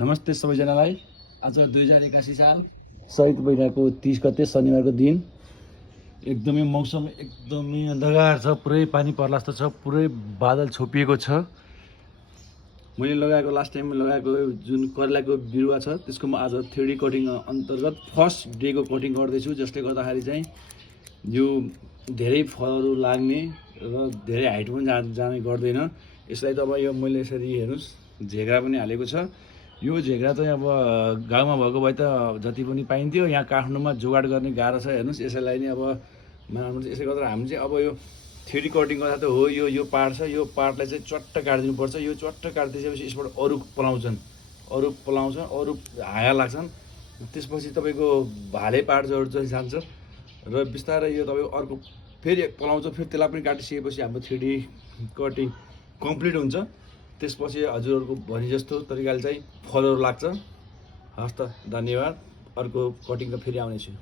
नमस्ते सबैजनालाई। आज 2081 साल चैत महिनाको 30 गते शनिबारको दिन। एकदमै मौसम एकदमै अन्धकार छ, पुरै पानी पर्ला जस्तो छ, पुरै बादल छोपिएको छ। मैले लगाएको लास्ट टाइम लगाएको जुन करेलाको बिरुवा छ त्यसको म आज 3D कटिङ अन्तर्गत फर्स्ट डेको कटिङ गर्दैछु, जसले गर्दाखेरि चाहिँ यो धेरै फलहरू लाग्ने र धेरै हाइट पनि जाने गर्दैन। यसलाई त अब यो मैले यसरी हेर्नुहोस् झेग्रा पनि हालेको छ। यो झेग्रा चाहिँ अब गाउँमा भएको भए त जति पनि पाइन्थ्यो, यहाँ काठमाडौँमा जोगाड गर्ने गाह्रो छ। हेर्नुहोस् यसैलाई नै अब यसले गर्दा हामी चाहिँ अब यो 3D कटिङ गर्दा त हो, यो पार्ट छ, यो पार्टलाई चाहिँ चट्ट काटिदिनु पर्छ। यो चट्ट काटिदिएपछि यसबाट अरू पलाउँछन्, अरू हाया लाग्छन्। त्यसपछि तपाईँको भाले पार्ट चाहिँ जान्छ र बिस्तारै यो तपाईँको अर्को फेरि पलाउँछ, फेरि त्यसलाई पनि काटिसकेपछि हाम्रो 3D कटिङ कम्प्लिट हुन्छ। त्यसपछि हजुरहरूको भने जस्तो तरिकाले चाहिँ फलहरू लाग्छ। हस् त, धन्यवाद। अर्को कटिङमा फेरि आउनेछु।